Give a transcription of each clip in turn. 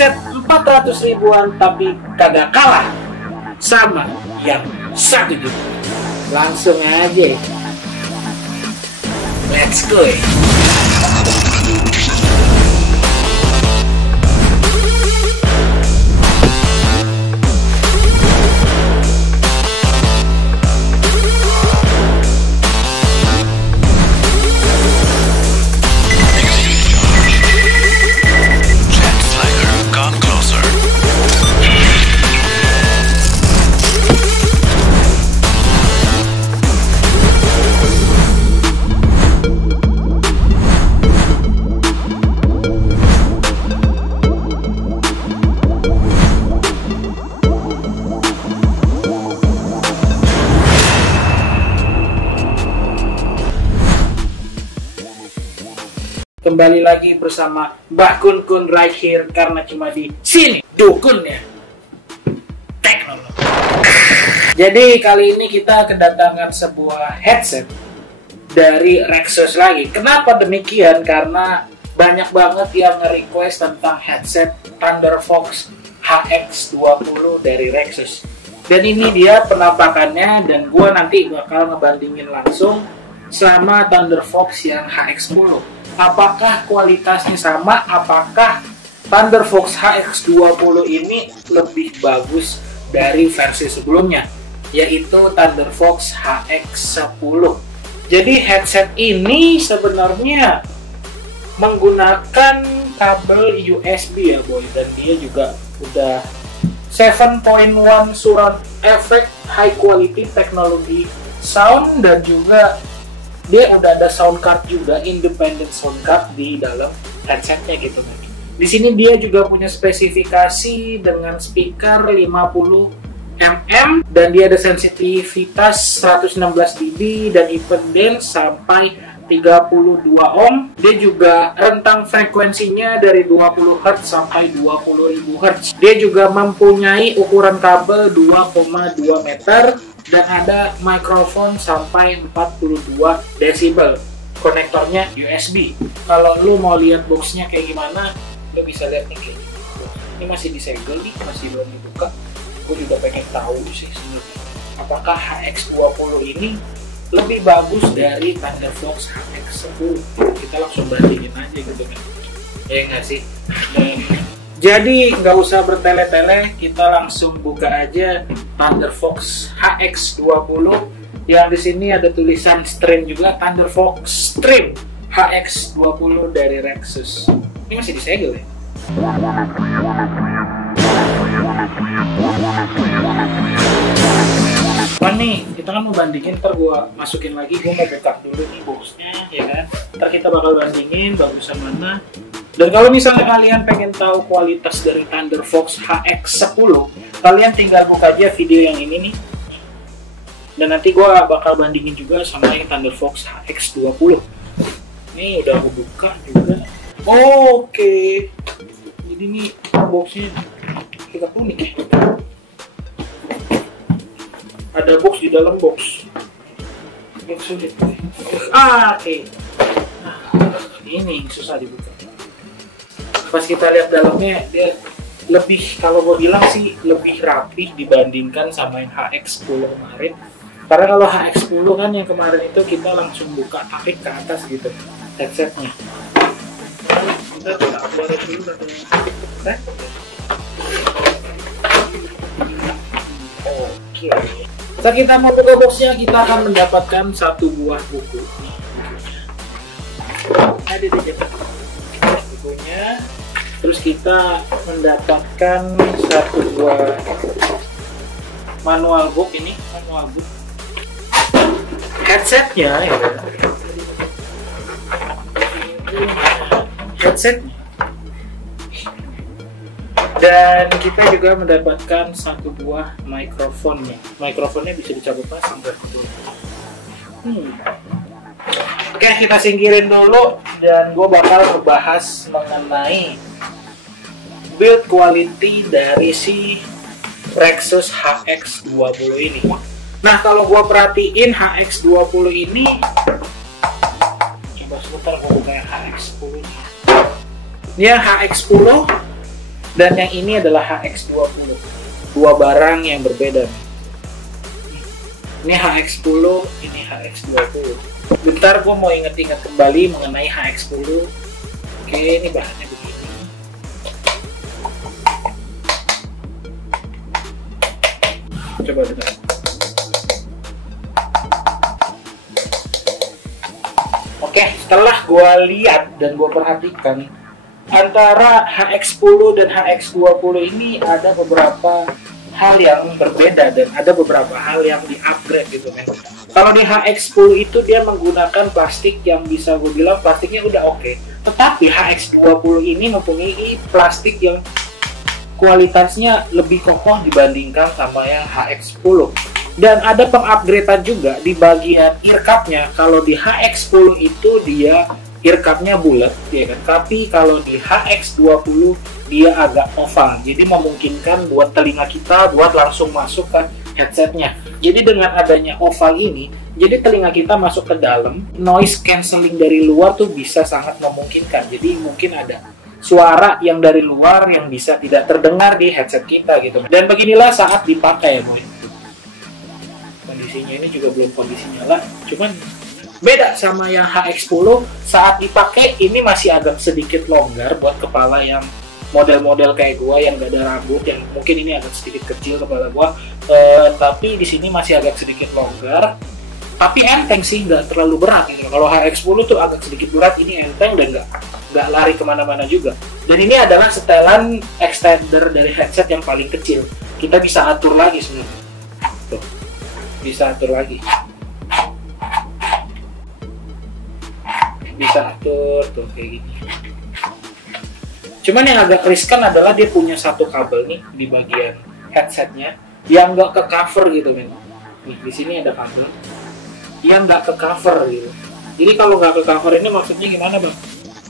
headset 400 ribuan tapi kagak kalah sama yang 1 juta. Langsung aja, let's go. Kembali lagi bersama Mbak Kun Kun right here, karena cuma di sini dukunnya teknologi. Jadi kali ini kita kedatangan sebuah headset dari Rexus lagi. Kenapa demikian? Karena banyak banget yang nge-request tentang headset Thunderfox HX20 dari Rexus. Dan ini dia penampakannya, dan gua nanti bakal ngebandingin langsung sama Thunderfox yang HX10. Apakah kualitasnya sama? Apakah Thunderfox HX20 ini lebih bagus dari versi sebelumnya, yaitu Thunderfox HX10? Jadi headset ini sebenarnya menggunakan kabel USB ya boy, dan dia juga udah 7.1 surround effect high quality technology sound, dan juga dia udah ada sound card juga, independent sound card di dalam headsetnya gitu. Di sini dia juga punya spesifikasi dengan speaker 50 mm, dan dia ada sensitivitas 116 dB dan impedance sampai 32 ohm. Dia juga rentang frekuensinya dari 20 Hz sampai 20.000 Hz. Dia juga mempunyai ukuran kabel 2,2 meter dan ada mikrofon sampai 42 desibel. Konektornya USB. Kalau lu mau lihat boxnya kayak gimana, lu bisa lihat nih kayak gini. Ini masih disegel nih, masih belum dibuka. Gue juga pengen tahu sih sebenarnya, apakah HX20 ini lebih bagus dari Thunderfox HX10. Kita langsung bandingin aja gitu kan, ya nggak sih? Jadi nggak usah bertele-tele, kita langsung buka aja Thunderfox HX20. Yang di sini ada tulisan Stream juga, Thunderfox Stream HX20 dari Rexus. Ini masih disegel ya? Kan nih, kita kan mau bandingin, ntar gua masukin lagi, gua mau buka dulu nih boxnya, ya kan? Ntar kita bakal bandingin bagusan mana. Dan kalau misalnya kalian pengen tahu kualitas dari Thunderfox HX10, kalian tinggal buka aja video yang ini nih. Dan nanti gue bakal bandingin juga sama yang Thunderfox HX20. Ini udah aku buka juga. Oke. Jadi nih boxnya kita unik ya. Ada box di dalam box. Sulit. Oke. Nah, ini susah dibuka. Pas kita lihat dalamnya, dia lebih, kalau gue bilang sih lebih rapi dibandingkan sama yang HX10 kemarin. Karena kalau HX10 kan yang kemarin itu kita langsung buka, tarik ke atas gitu headsetnya. Kita taruh dulu kan. Oke. Saat kita mau buka boxnya, kita akan mendapatkan satu buah buku. Ada di depan bukunya. Terus kita mendapatkan satu buah manual book, ini manual book headsetnya ya. Headsetnya, dan kita juga mendapatkan satu buah mikrofonnya. Mikrofonnya bisa dicabut pasang kan? Oke, kita singkirin dulu, dan gue bakal ngebahas mengenai build quality dari si Rexus HX20 ini. Nah, kalau gue perhatiin HX20 ini, coba sebentar gue buka yang HX10. Ini yang HX10 Dan yang ini adalah HX20. Dua barang yang berbeda. Ini HX10, ini HX20. Bentar, gue mau ingat-ingat kembali mengenai HX10. Oke, ini bahannya begini. Coba dengar. Oke, setelah gue lihat dan gue perhatikan, antara HX10 dan HX20 ini ada beberapa hal yang berbeda dan ada beberapa hal yang di-upgrade gitu kan. Kalau di HX10 itu dia menggunakan plastik yang bisa gue bilang plastiknya udah oke. Tetapi HX20 ini mempunyai plastik yang kualitasnya lebih kokoh dibandingkan sama yang HX10. Dan ada pengupgradean juga di bagian ear cup-nya. Kalau di HX10 itu dia ear cup-nya bulat, ya kan. Tapi kalau di HX20 dia agak oval. Jadi memungkinkan buat telinga kita buat langsung masuk ke headsetnya. Jadi dengan adanya oval ini, jadi telinga kita masuk ke dalam, noise cancelling dari luar tuh bisa sangat memungkinkan. Jadi mungkin ada suara yang dari luar yang bisa tidak terdengar di headset kita gitu. Dan beginilah saat dipakai ya boy. Kondisinya ini juga belum kondisi nyala, cuman beda sama yang HX10. Saat dipakai ini masih agak sedikit longgar buat kepala yang model-model kayak gua yang gak ada rambut, yang mungkin ini agak sedikit kecil kepala gua, tapi di sini masih agak sedikit longgar. Tapi enteng sih, nggak terlalu berat gitu. Kalau HX10 tuh agak sedikit berat, ini enteng dan nggak lari kemana-mana juga. Dan ini adalah setelan extender dari headset yang paling kecil. Kita bisa atur lagi sebenarnya. Tuh, bisa atur lagi. Bisa atur tuh kayak gini. Cuman yang agak riskan adalah dia punya satu kabel nih di bagian headsetnya yang nggak ke cover gitu kan. Nih di sini ada kabel yang nggak ke cover gitu. Jadi kalau nggak ke cover ini maksudnya gimana bang?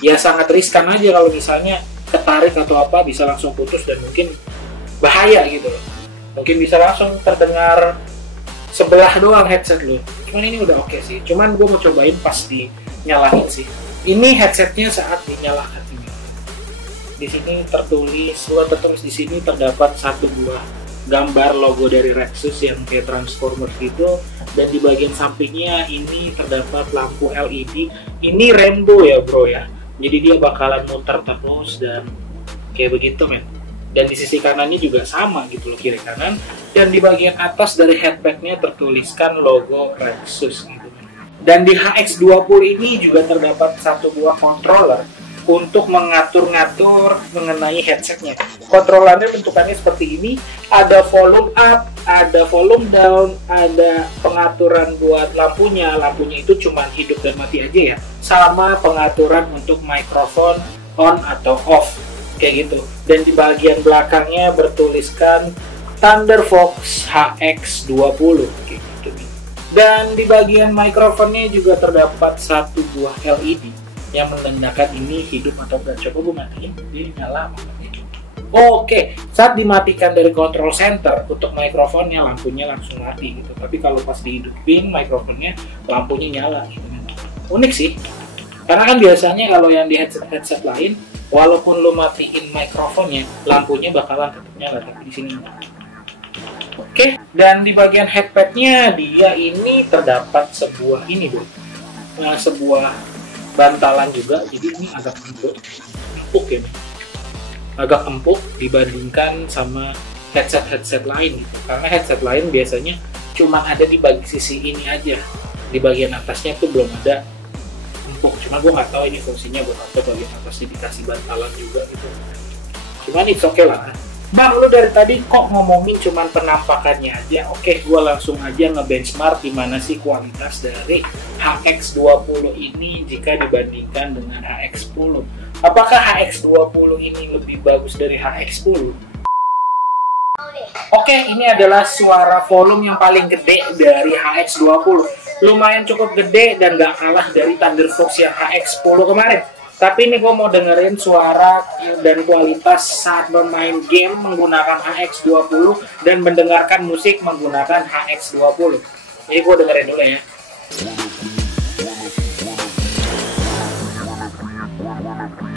Ya sangat riskan aja kalau misalnya ketarik atau apa bisa langsung putus dan mungkin bahaya gitu loh. Mungkin bisa langsung terdengar sebelah doang headset lo. Cuman ini udah oke sih. Cuman gue mau cobain pas dinyalain sih. Ini headsetnya saat dinyalakan. Di sini tertulis di sini terdapat satu buah gambar logo dari Rexus yang kayak transformer gitu, dan di bagian sampingnya ini terdapat lampu LED. Ini rainbow ya bro ya, jadi dia bakalan muter terus dan kayak begitu men. Dan di sisi kanannya juga sama gitu loh, kiri kanan. Dan di bagian atas dari headpadnya tertuliskan logo Rexus gitu. Dan di HX20 ini juga terdapat satu buah controller untuk mengatur-ngatur mengenai headsetnya. Kontrolernya bentukannya seperti ini, ada volume up, ada volume down, ada pengaturan buat lampunya itu cuma hidup dan mati aja ya, sama pengaturan untuk mikrofon on atau off, kayak gitu. Dan di bagian belakangnya bertuliskan Thunderfox HX20, kayak gitu. Dan di bagian mikrofonnya juga terdapat satu buah LED yang menandakan ini hidup atau enggak. Coba gue matiin, dia nyala. Oke, saat dimatikan dari control center untuk mikrofonnya, lampunya langsung mati gitu. Tapi kalau pas dihidupin mikrofonnya, lampunya nyala gitu. Unik sih, karena kan biasanya kalau yang di headset lain, walaupun lo matiin mikrofonnya, lampunya bakalan tetap nyala, tapi di sini enggak. Oke, dan di bagian headpadnya dia ini terdapat sebuah ini bro, sebuah bantalan juga, jadi ini agak empuk ya, agak empuk dibandingkan sama headset lain gitu. Karena headset lain biasanya cuma ada di bagian sisi ini aja, di bagian atasnya tuh belum ada empuk. Cuma gue nggak tahu ini fungsinya buat apa, bagian atasnya dikasih bantalan juga gitu. Cuman it's okay lah. Bang, lu dari tadi kok ngomongin cuman penampakannya aja. Oke, gue langsung aja nge-benchmark gimana sih kualitas dari HX20 ini jika dibandingkan dengan HX10. Apakah HX20 ini lebih bagus dari HX10? Oke, ini adalah suara volume yang paling gede dari HX20. Lumayan cukup gede dan gak kalah dari Thunderfox yang HX10 kemarin. Tapi ini gue mau dengerin suara dan kualitas saat bermain game menggunakan HX20 dan mendengarkan musik menggunakan HX20. Jadi gue dengerin dulu ya.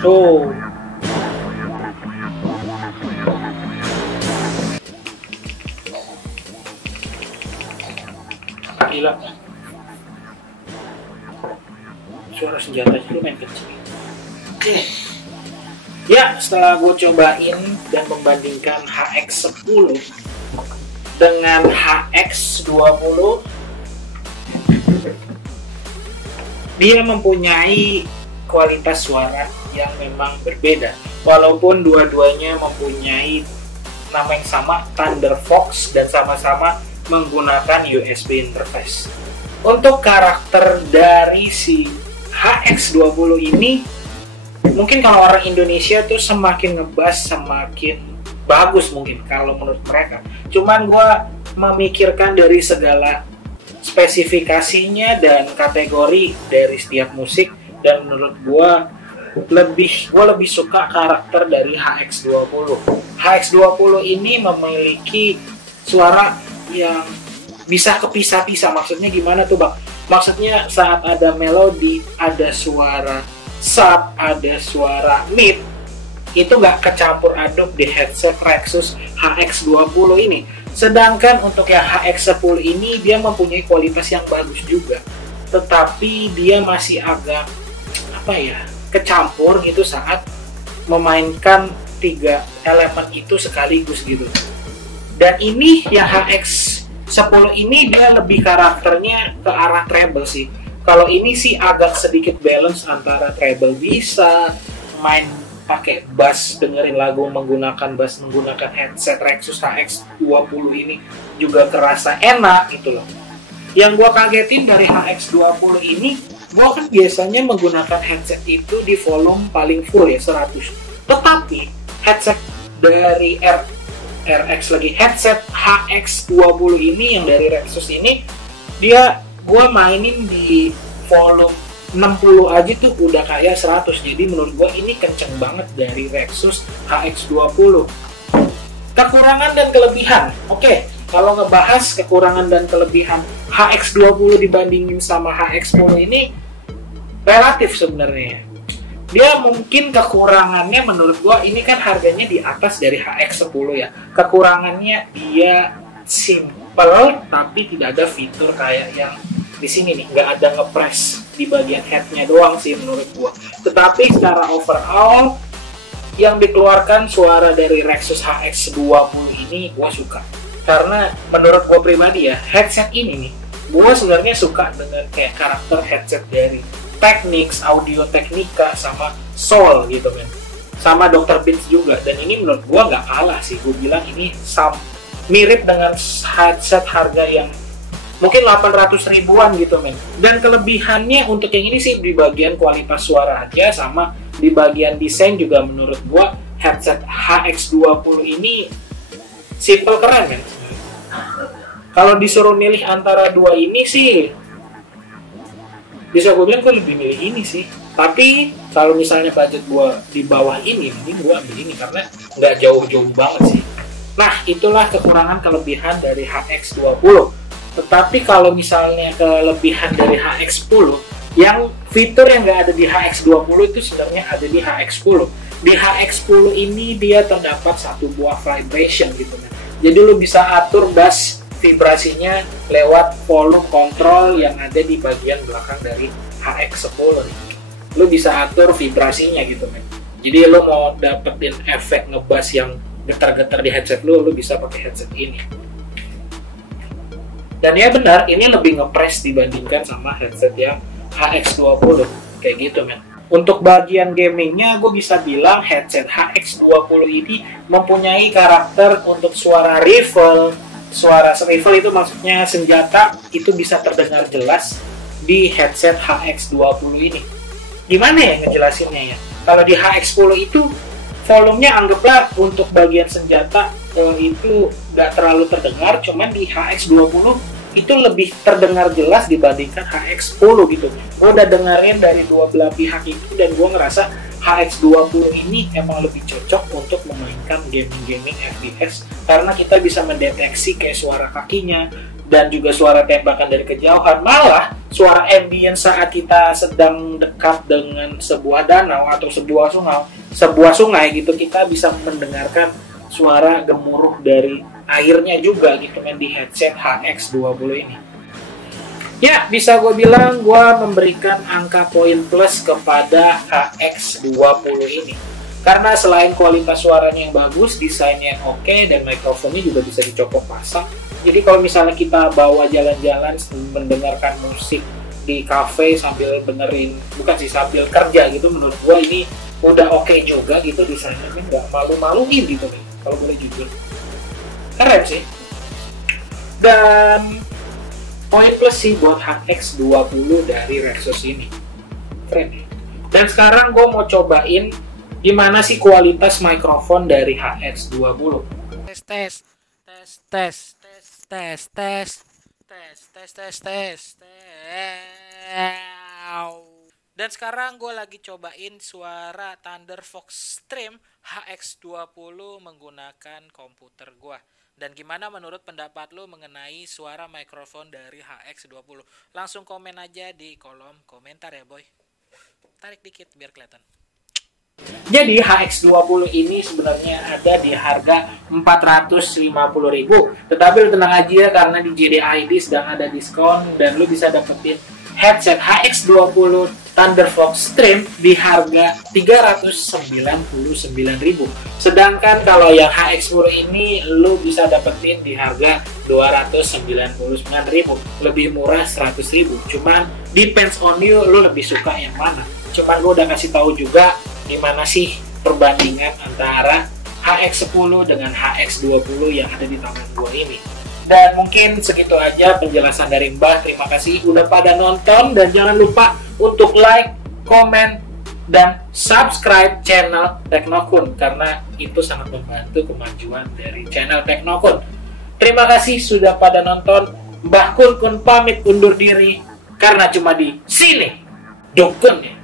Tuh. Gila. Suara senjata itu main kecil. Oke. Ya, setelah gue cobain dan membandingkan HX10 dengan HX20, dia mempunyai kualitas suara yang memang berbeda. Walaupun dua-duanya mempunyai nama yang sama, Thunderfox, dan sama-sama menggunakan USB interface. Untuk karakter dari si HX20 ini, mungkin kalau orang Indonesia tuh semakin ngebass semakin bagus mungkin kalau menurut mereka. Cuman gue memikirkan dari segala spesifikasinya dan kategori dari setiap musik, dan menurut gue lebih suka karakter dari HX20. HX20 ini memiliki suara yang bisa kepisah-pisah. Maksudnya gimana tuh, Bang? Maksudnya saat ada melodi, ada suara sub, ada suara mid, itu nggak kecampur aduk di headset Rexus HX20 ini. Sedangkan untuk yang HX10 ini dia mempunyai kualitas yang bagus juga, tetapi dia masih agak kecampur gitu saat memainkan 3 elemen itu sekaligus gitu. Dan ini yang HX10 ini dia lebih karakternya ke arah treble sih. Kalau ini sih agak sedikit balance antara treble, bisa main pakai bass, dengerin lagu menggunakan bass menggunakan headset Rexus HX20 ini juga kerasa enak gitu loh. Yang gua kagetin dari HX20 ini, gua kan biasanya menggunakan headset itu di volume paling full ya, 100. Tetapi headset dari RX lagi, headset HX20 ini yang dari Rexus ini, dia gua mainin di volume 60 aja tuh udah kayak 100. Jadi menurut gua ini kenceng banget dari Rexus HX20. Kekurangan dan kelebihan. Oke, kalau ngebahas kekurangan dan kelebihan HX20 dibandingin sama HX10 ini relatif sebenarnya. Dia mungkin kekurangannya menurut gua ini kan harganya di atas dari HX10 ya. Kekurangannya dia simple tapi tidak ada fitur kayak yang di sini nih, nggak ada ngepres di bagian headnya doang sih menurut gua. Tetapi secara overall yang dikeluarkan suara dari Rexus HX20 ini gua suka. Karena menurut gua pribadi ya, headset ini nih, gua sebenarnya suka dengan kayak karakter headset dari Technics, Audio Technica, sama Soul gitu kan. Sama Dr. Beats juga. Dan ini menurut gua nggak kalah sih. Gua bilang ini mirip dengan headset harga yang mungkin 800 ribuan gitu men. Dan kelebihannya untuk yang ini sih di bagian kualitas suara aja, sama di bagian desain juga menurut gua headset HX20 ini simple keren men. Kalau disuruh milih antara dua ini sih, bisa gue bilang gue lebih milih ini sih. Tapi kalau misalnya budget gue di bawah ini, mending gue ambil ini karena nggak jauh-jauh banget sih. Nah, itulah kekurangan kelebihan dari HX20. Tetapi kalau misalnya kelebihan dari HX10, yang fitur yang nggak ada di HX20 itu sebenarnya ada di HX10. Di HX10 ini dia terdapat satu buah vibration gitu kan. Jadi lu bisa atur bass vibrasinya lewat volume control yang ada di bagian belakang dari HX10 nih. Lu bisa atur vibrasinya gitu kan. Jadi lu mau dapetin efek ngebass yang getar-getar di headset lu bisa pakai headset ini. Dan ya benar, ini lebih ngepres dibandingkan sama headset yang HX20 kayak gitu men. Untuk bagian gamingnya, gue bisa bilang headset HX20 ini mempunyai karakter untuk suara rifle. Suara rifle itu maksudnya senjata, itu bisa terdengar jelas di headset HX20 ini. Gimana ya ngejelasinnya ya? Kalau di HX10 itu volumenya anggaplah untuk bagian senjata itu nggak terlalu terdengar, cuman di HX20 itu lebih terdengar jelas dibandingkan HX10 gitu. Gue udah dengerin dari dua belah pihak itu dan gue ngerasa HX20 ini emang lebih cocok untuk memainkan gaming FPS karena kita bisa mendeteksi kayak suara kakinya dan juga suara tembakan dari kejauhan. Malah suara ambient saat kita sedang dekat dengan sebuah danau atau sebuah sungai gitu, kita bisa mendengarkan suara gemuruh dari airnya juga gitu kan di headset HX20 ini. Ya, bisa gue bilang gue memberikan angka poin plus kepada HX20 ini. Karena selain kualitas suaranya yang bagus, desainnya yang oke, dan mikrofonnya juga bisa dicopot pasang. Jadi kalau misalnya kita bawa jalan-jalan mendengarkan musik di cafe sambil benerin, bukan sih, sambil kerja gitu, menurut gue ini udah oke juga gitu, desainnya nggak malu-maluin gitu nih, kalau boleh jujur. Keren sih. Dan poin plus sih buat HX20 dari Rexus ini. Keren. Dan sekarang gue mau cobain gimana sih kualitas mikrofon dari HX20. Tes. Dan sekarang gue lagi cobain suara Thunder Fox Stream HX20 menggunakan komputer gue. Dan gimana menurut pendapat lo mengenai suara mikrofon dari HX20? Langsung komen aja di kolom komentar ya boy. Tarik dikit biar kelihatan. Jadi HX20 ini sebenarnya ada di harga 450.000. Tetapi lo tenang aja karena di JDID sedang ada diskon dan lo bisa dapetin headset HX20 Thunder Fox Stream di harga 399.000. Sedangkan kalau yang HX10 ini lo bisa dapetin di harga 299.000, lebih murah 100.000. Cuman depends on you, lo lebih suka yang mana. Cuman gue udah kasih tahu juga gimana sih perbandingan antara HX10 dengan HX20 yang ada di tangan gue ini. Dan mungkin segitu aja penjelasan dari Mbah. Terima kasih udah pada nonton dan jangan lupa untuk like, komen, dan subscribe channel Teknokun karena itu sangat membantu kemajuan dari channel Teknokun. Terima kasih sudah pada nonton. Mbah Kun pamit undur diri karena cuma di sini dukun ya.